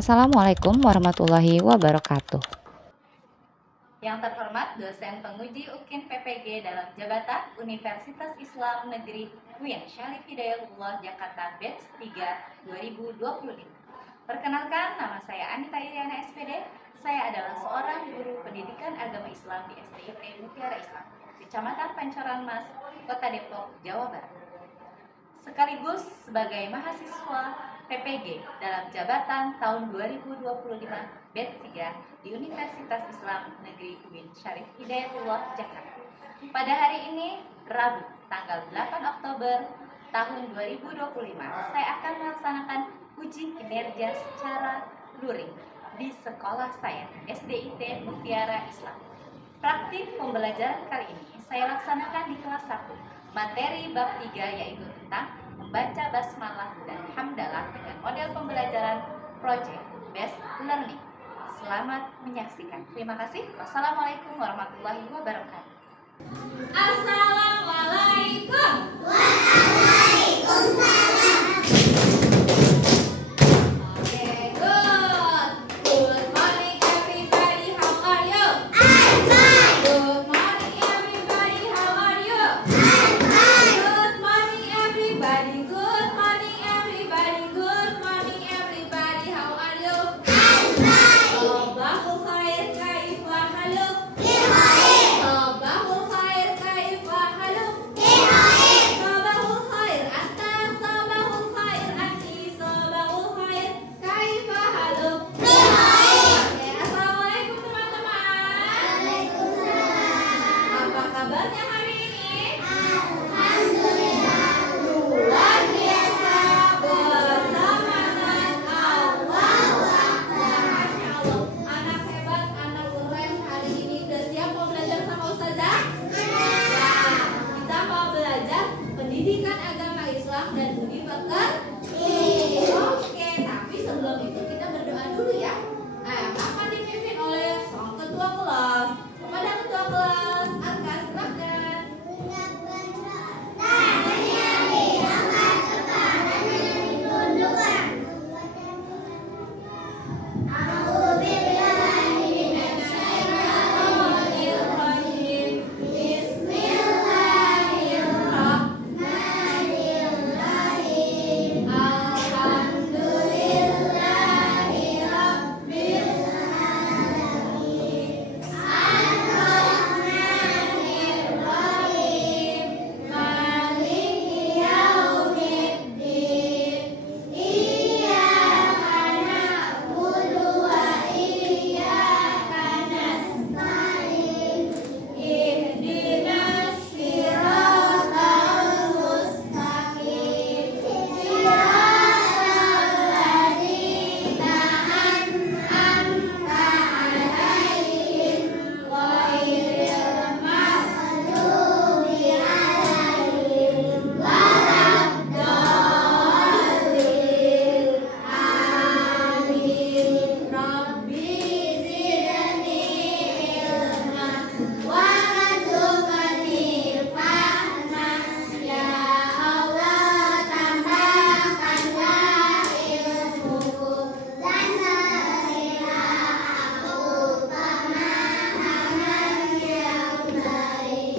Assalamualaikum warahmatullahi wabarakatuh. Yang terhormat dosen penguji UKIN PPG dalam jabatan Universitas Islam Negeri UIN Syarif Hidayatullah Jakarta Batch 3 2025. Perkenalkan, nama saya Anita Iriana SPD. Saya adalah seorang guru pendidikan agama Islam di SDIT Mutiara Islam, Kecamatan Pancoran Mas, Kota Depok, Jawa Barat. Sekaligus sebagai mahasiswa PPG dalam jabatan tahun 2025 Batch 3 di Universitas Islam Negeri UIN Syarif Hidayatullah Jakarta. Pada hari ini, Rabu, tanggal 8 Oktober tahun 2025, saya akan melaksanakan uji kinerja secara luring di sekolah saya, SDIT Mutiara Islam. Praktik pembelajaran kali ini saya laksanakan di kelas 1, materi bab 3, yaitu tentang membaca basmalah dan hamdalah dengan model pembelajaran project based learning. Selamat menyaksikan. Terima kasih. Wassalamualaikum warahmatullahi wabarakatuh. Assalamualaikum. Waalaikumsalam. Okay, good. Good morning everybody. How are you? I'm fine. Good morning everybody. How are you? I'm fine. Good morning everybody. Good morning everybody. Good morning everybody. How are you? I'm fine. Sabahul khair, kaifa haluk? Bikhair. Sabahul khair, kaifa haluk? Bikhair. Sabahul khair anta, sabahul khair anti, sabahul khair, kaifa haluk? Bikhair. Oke, assalamualaikum teman-teman. Waalaikumsalam. Apa kabarnya hari ini? Alhamdulillah. Luar biasa, bersemangat. Allahu Akbar. Masya Allah, anak hebat, anak keren. Hari ini udah siap mau belajar sama Ustazah? Nah, kita mau belajar pendidikan agama Islam dan budi pekerti. Oke, tapi sebelum itu kita berdoa dulu ya. Akan dipimpin oleh sang ketua kelas. Kepada ketua kelas, angkat silakan.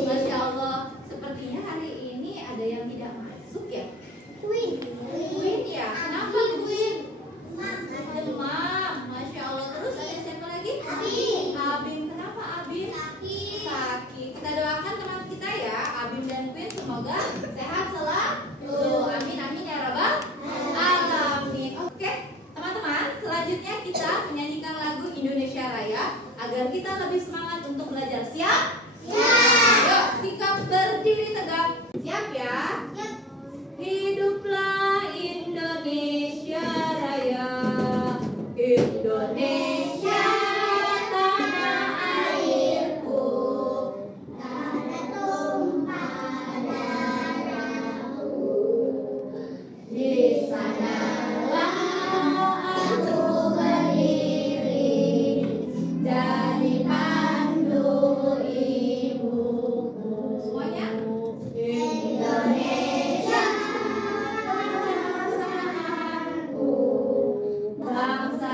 Masya Allah, sepertinya hari ini ada yang tidak masuk ya? Queen ya? Kenapa Queen? Demam. Masya Allah. Terus ada siapa lagi? Abim. Kenapa Abim? Sakit. Kita doakan teman kita ya, Abim dan Queen, semoga sehat selalu. Amin amin ya rabbal alamin. Oke, teman-teman, selanjutnya kita menyanyikan lagu Indonesia Raya agar kita lebih semangat untuk belajar. Siap? Yuk, sikap berdiri tegak. Siap ya? Hiduplah Indonesia Raya, Indonesia tanah airku, tanah tumpah darahku. Di sanalah aku berdiri, jadi pandu ibuku. Semuanya? Indonesia bangsaku, bangsa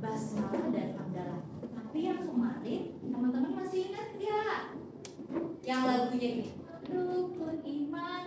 basmalah dan hamdalah. Tapi yang kemarin teman-teman masih ingat nggak? Yang lagunya ini, rukun iman.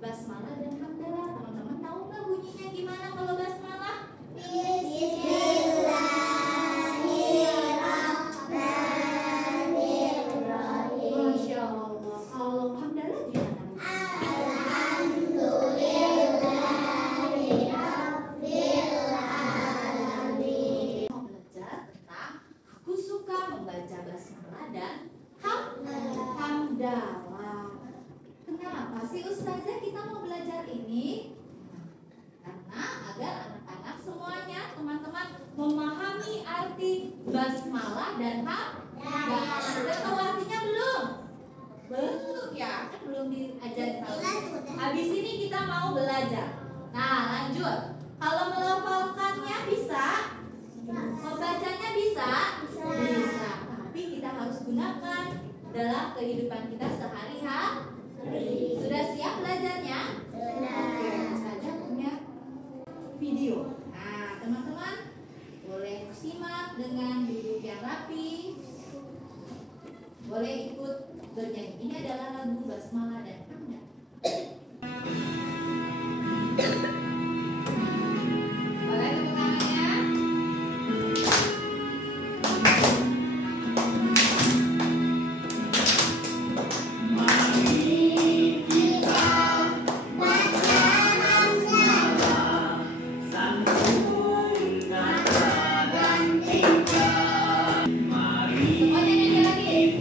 Basmalah dan hamdalah. Teman-teman tahu nggak bunyinya gimana kalau basmalah? Bismillahirrahmanirrahim. Masya Allah. Kalau hamdalah gimana? Mau belajar tentang aku suka membaca basmalah dan hamdalah. Kenapa sih Ustazah kita mau belajar ini? Karena agar anak-anak semuanya, teman-teman memahami arti basmalah dan hamdalah. Sudah tahu artinya belum? Belum ya, kan belum diajarin. Habis ini kita mau belajar. Nah, lanjut. Kalau melafalkannya bisa? Membacanya bisa? Bisa. Tapi kita harus gunakan dalam kehidupan kita sehari-hari. Sudah siap belajarnya? Oke, Ustazah punya video. Nah, teman-teman boleh simak dengan duduk yang rapi. Boleh ikut bernyanyi. Ini adalah lagu basmalah dan hamdalah. Boleh tepuk tangannya? Semuanya nyanyi lagi.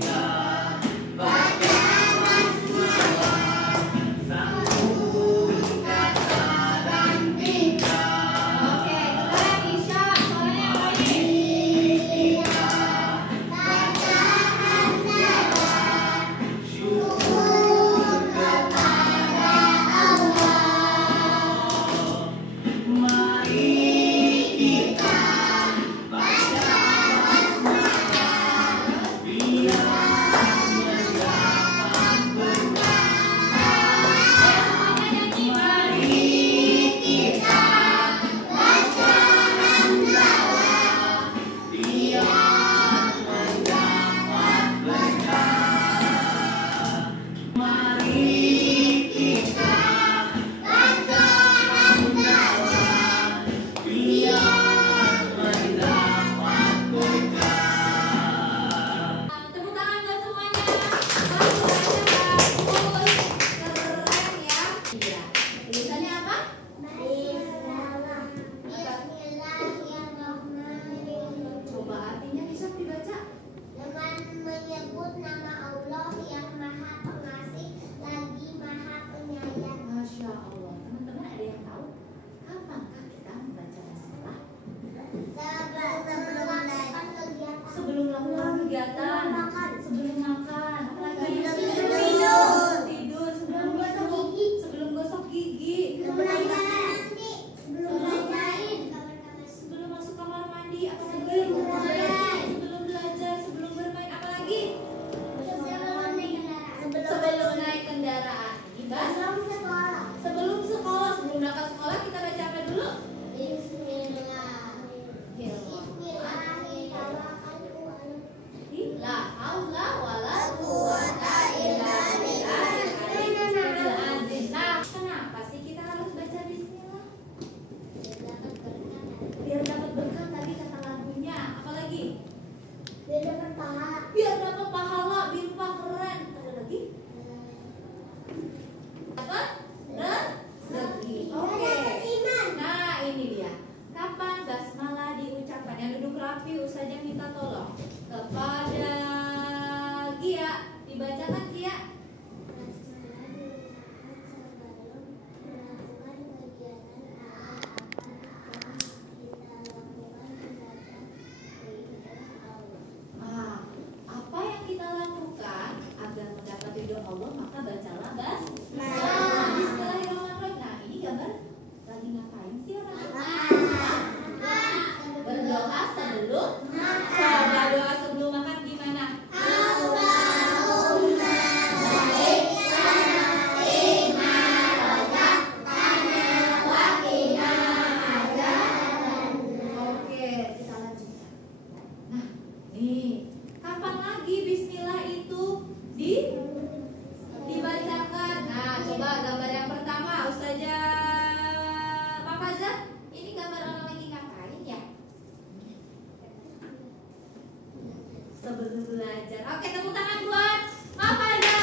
sebelum belajar. Oke, tepuk tangan buat Mafada.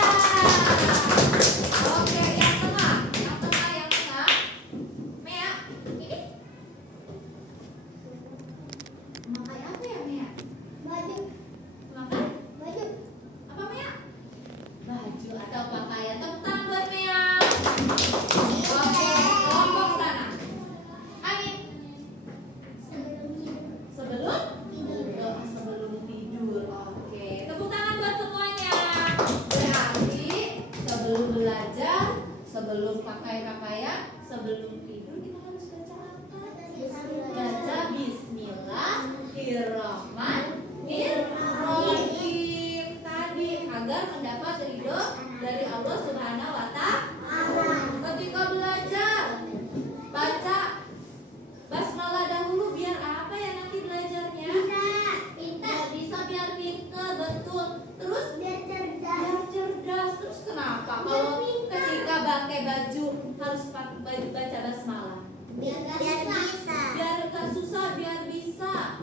Oke, yang tengah. Mea, ini memakai apa ya, Mea? Baju. Memakai Baju. apa, Mea? Baju atau pakaian. Tepuk tangan buat Mea. Oke, kelompok sana. Amin. Sebelum doa sebelum tidur. Oke, tepuk tangan buat semuanya. Berarti sebelum belajar, sebelum pakai pakaian, sebelum tidur kita harus baca apa? Baca Bismillahirrahmanirrahim tadi agar mendapat ridho dari Allah Subhanahu wa Ta'ala. Ketika belajar, baca basmalah dahulu biar apa ya nanti belajarnya? Bisa biar pintar, betul. Terus biar cerdas. Terus kenapa kalau ketika pakai baju harus baca basmalah? Biar gak susah, biar bisa,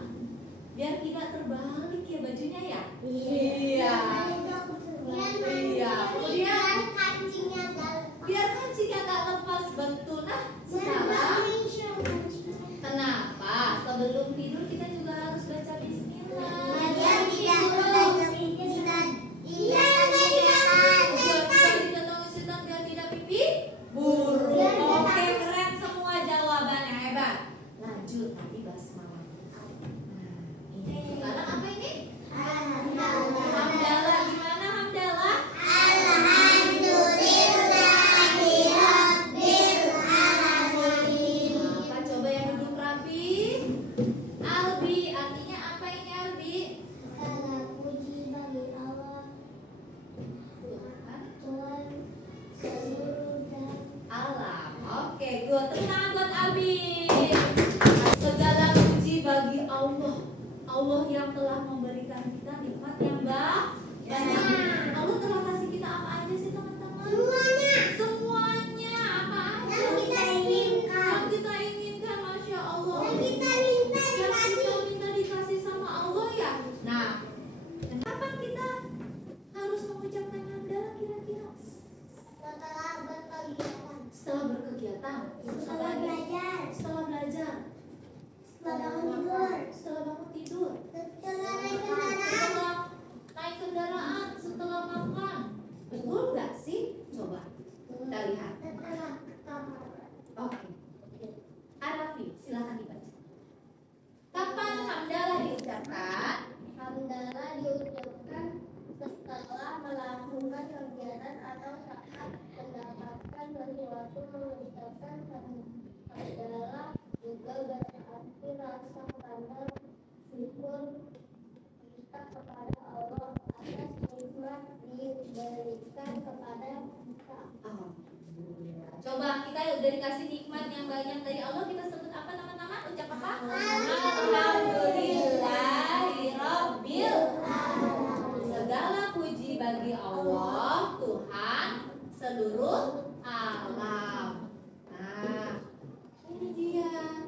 biar tidak terbalik ya bajunya ya. Iya. Kemudian biar kancingnya gak lepas, betul. Nah sekarang kenapa sebelum tidur kita juga harus baca Bismillah? Biar tidak pipi buruk. Oke, keren semua jawabannya, hebat. Lanjut tadi basmalah. Ini sekarang apa ini? Hamdalah. Gimana hamdalah? Apa coba yang duduk rapi? Albi, artinya apa ini Albi? Alam. Oke, good. Tepuk tangan buat Albi. Segala puji bagi Allah. Allah yang telah memberikan kita nikmat yang banyak. Allah telah kasih kita apa aja sih teman-teman? Semuanya. Apa aja? Yang kita inginkan, Masya Allah. Yang kita minta dikasih sama Allah ya. Nah, kapan kita harus mengucapkan hamdalah kira-kira? Setelah berkegiatan. Setelah belajar. Setelah belajar. Setelah bangun tidur. Setelah bangun tidur. Setelah naik kendaraan. Setelah naik kendaraan. Setelah makan. Betul nggak sih? Coba kita lihat. Setelah kamar. Oke. Arafi, silakan dibaca. Kapan hamdalah diucapkan? Hamdalah diucapkan setelah melakukan kegiatan atau saat mendapatkan sesuatu. Mengucapkan hamdalah juga berarti rasa pandang syukur kita kepada Allah atas nikmat diberikan kepada kita. Coba kita udah dikasih nikmat yang banyak dari Allah, kita sebut apa teman-teman? Ucap apa? Alhamdulillahirabbil alamin. Segala puji bagi Allah, Tuhan seluruh alam. Nah, ini dia.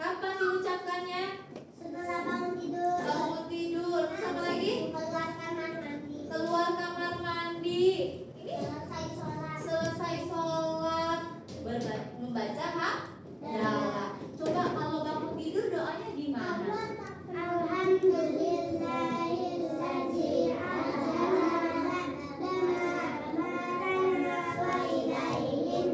Kapan diucapkannya? Setelah bangun tidur. Bangun tidur. Terus apa lagi? Keluar kamar mandi. Keluar kamar mandi. Ini Selesai sholat. selesai sholat, membaca hamdalah. Coba kalau bangun tidur doanya gimana? Alhamdulillahilladzi anzala lana Ramadan wa ilaihi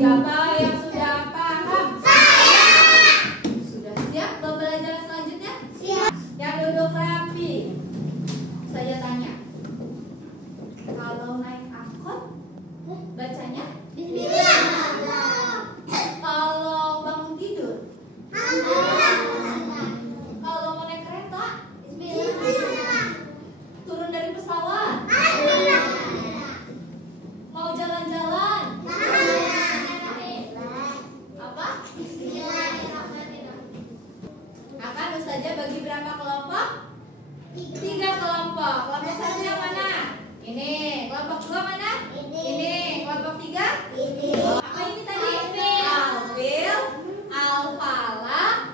Siapa yang sudah paham? Sudah siap pembelajaran selanjutnya? Siap. Yang duduk rapi. Saya tanya. Kalau naik angkot, bacanya? Bismillah. Kalau bangun tidur, Alhamdulillah. kalau mau naik kereta, Bismillah. turun dari pesawat, Alhamdulillah. mau jalan-jalan, Alhamdulillah. apa? Bismillahirrahmanirrahim. Akan Ustazah bagi berapa kelompok? 3 kelompok. Kelompok 1 yang mana? Ini. Kelompok 2 mana? Ini. Kelompok 3? Ini. Apa ini tadi? Alfil, Alfalah,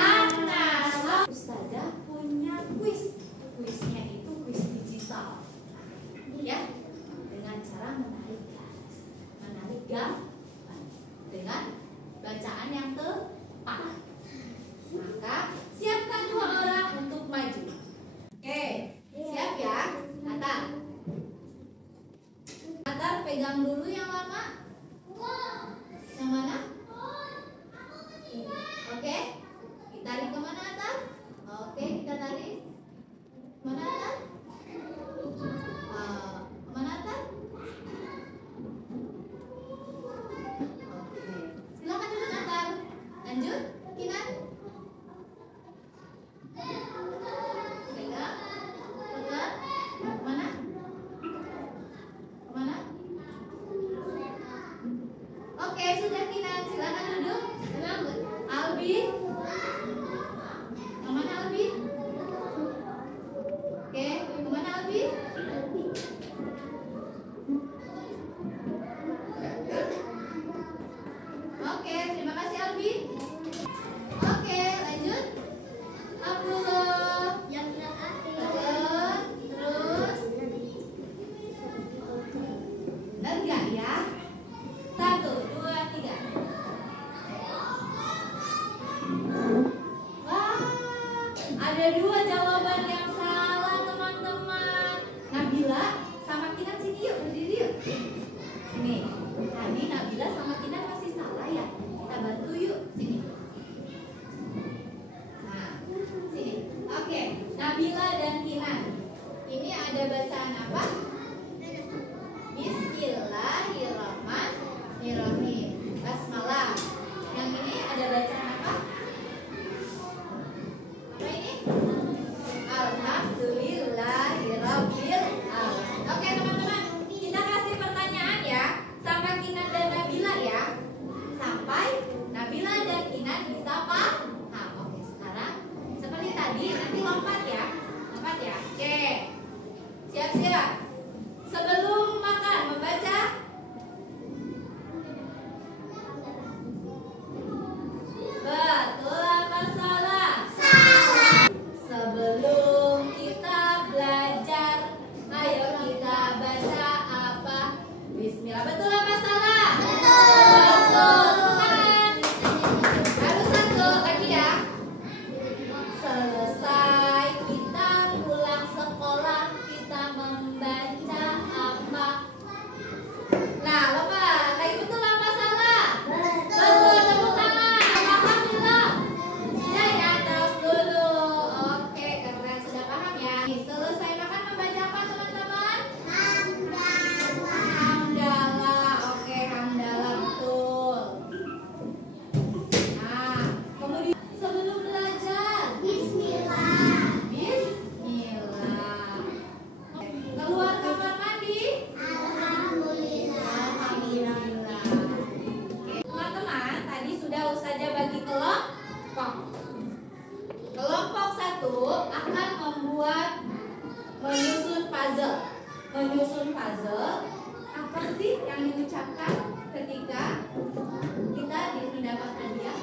Anas. Ustazah punya kuis. Kuisnya itu kuis digital. Ya, dengan cara menarik garis, menarik gambar dengan bacaan yang tepat. Maka siapkan 2 orang untuk maju. Oke, siap ya? Natar. Natar pegang dulu yang lama. Yang mana? Oke, ditarik kemana Natar? Oke, kita tarik. Mana Natar? Kemana Natar? Oke, silakan dulu Natar. Lanjut, Kinan. Pegang. Pegang. Kemana? Kemana? Oke, sudah Kinan. Silakan duduk. Albi. Yang mana Albi? Oke, kemana Albi? Oke, terima kasih Albi. Oke, lanjut. Abdullah. Terus. Benar nggak ya? 1, 2, 3. Wah, ada 2 jawaban yang salah teman-teman. Nabila sama Kinan sini yuk, berdiri yuk. Sini. Tadi Nabila sama Kinan masih salah ya. Kita bantu yuk, sini. Nah, sini. Oke, Nabila dan Kinan. Ini ada bacaan apa? Bismillahirrahmanirrahim. Basmalah. Yang ini ada bacaan apa? Apa ini? Alhamdulillahirabbil alamin. Oke teman-teman, kita kasih pertanyaan ya sama Kinan dan Nabila ya. Sampai Nabila dan Kinan bisa paham. Oke, sekarang seperti tadi nanti lompat ya. Lompat ya. Oke. Siap-siap. Sebelum makan membaca betul apa salah? Salah. Sebelum kita belajar, ayo kita baca apa? Bismillah. Betul apa salah? Betul. Betul kan? Baru 1 lagi ya. Selesai kita pulang sekolah, kita membaca apa? Nah, lompat. Lagi betul apa salah? Betul. Tepuk tangan. Alhamdulillah. Sudah ya, terus dulu. Oke, keren, sudah paham ya. Nih, selesai makan membaca apa teman-teman? Hamdalah. Oke, hamdalah betul. Nah, kemudian sebelum belajar, Bismillah. Bismillah. Keluar kamar mandi. Alhamdulillah. Alhamdulillah. Oke, teman-teman, tadi sudah Ustazah bagi kelompok. Kelompok 1 akan membuat menyusun puzzle. Menyusun puzzle, apa sih yang diucapkan ketika kita mendapat hadiah?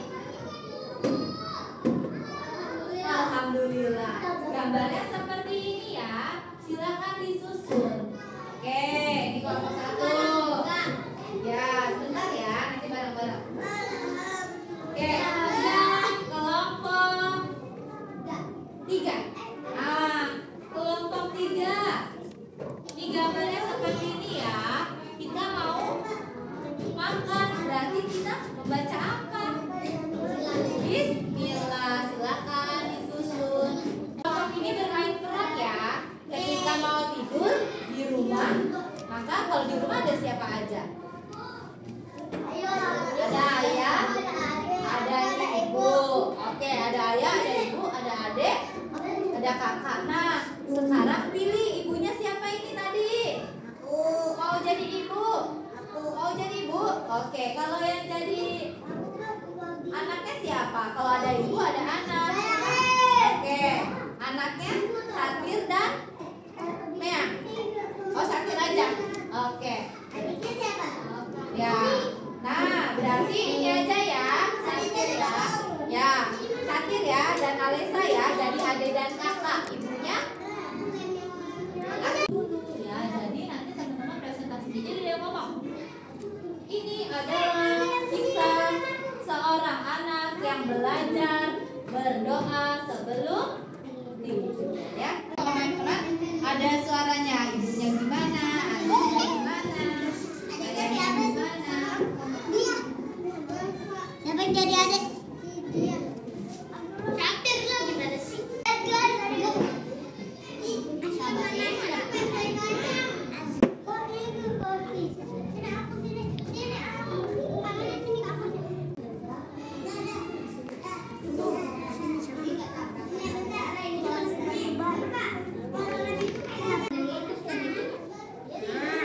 Alhamdulillah. Gambarnya seperti ini ya. Silakan disusun. Oke, ini kelompok 1. Ya, sebentar ya, nanti bareng-bareng. Oke, kemudian kelompok 3. Nah, kelompok 3. Ini gambarnya seperti ini ya. Kita mau makan. aja. Oke. Ya. Nah, berarti ini aja ya. Satir ya. Ya, Satir ya dan Alesa ya. Jadi adik dan kakak. Ibunya ya, jadi nanti teman-teman presentasi jadi dia ngomong. Ini adalah kisah seorang anak yang belajar berdoa sebelum tidur ya. Teman-teman ada suaranya, ibunya gimana, anaknya gimana, ayahnya gimana. Siapa yang jadi adik? Satir lah gimana sih?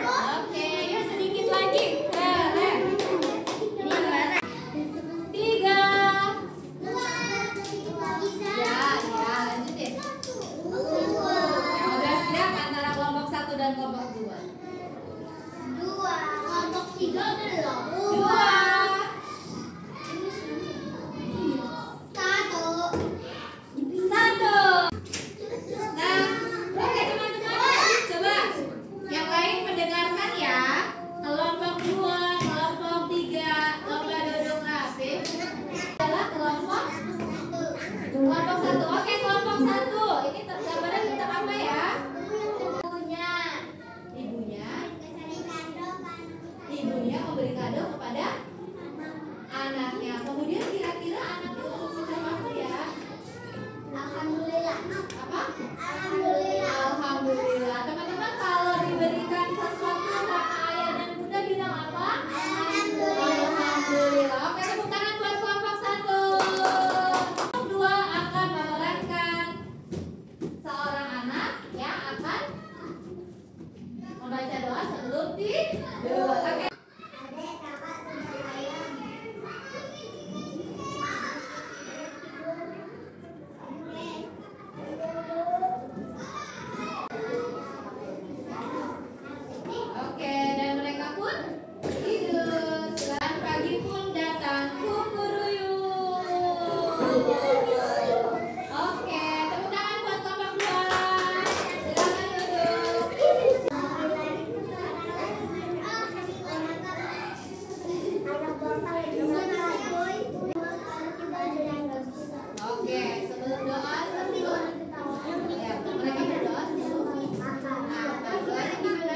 Oke, yuk sedikit lagi. Keren. Tiga. Ya, lanjutin. Udah siap antara kelompok 1 dan kelompok 2? Kelompok 3 belum. 2. Satu. Nah, oke teman-teman, coba yang lain mendengarkan ya. Kelompok 2, kelompok 3, lomba duduk rapi adalah kelompok 1. Oke, kelompok 1. Ini gambaran tentang apa ya? Ibunya memberi kado kepada anaknya. Kemudian kira-kira anaknya mengucapkan apa ya? Alhamdulillah. Apa? Alhamdulillah. Alhamdulillah. Teman-teman kalau diberikan sesuatu sama ayah dan bunda bilang apa? Alhamdulillah. Oke, tepuk tangan buat kelompok 1. Kelompok 2 akan memerankan seorang anak yang akan membaca doa sebelum tidur. Oke. Adik, kakak, saudara. Oke, dan mereka pun tidur. Dan pagi pun datang kukuruyuh. Oke, tepuk tangan buat kelompok 2. Silakan duduk. Oke, sebelum doa ya, mereka berdoa sebelum. Nah, doanya gimana?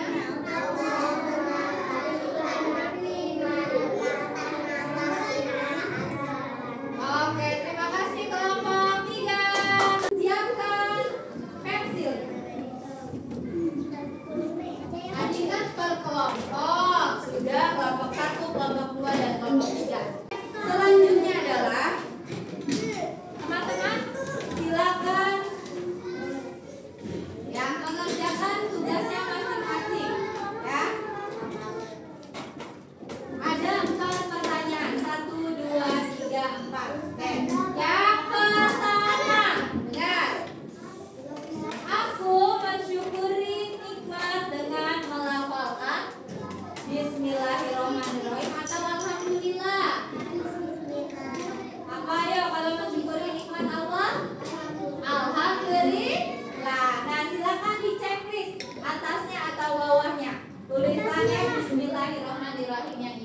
Oke, terima kasih kelompok 3. Siapkan pensil. Ajukan per kelompok. Sudah kelompok 1, kelompok 2, dan kelompok 3. Selanjutnya adalah teman-teman silakan yang mengerjakan tugasnya masing-masing ya. Ada 4 pertanyaan. 1, 2, 3, 4. Oke. Yang pertama, dengar. Aku mensyukuri nikmat dengan melafalkan Bismillahirrahmanirrahim atau Alhamdulillah. Apa ayo kalau mensyukuri nikmat Allah? Alhamdulillah. Nah, silakan di checklist atasnya atau bawahnya tulisannya Bismillahirrahmanirrahim yang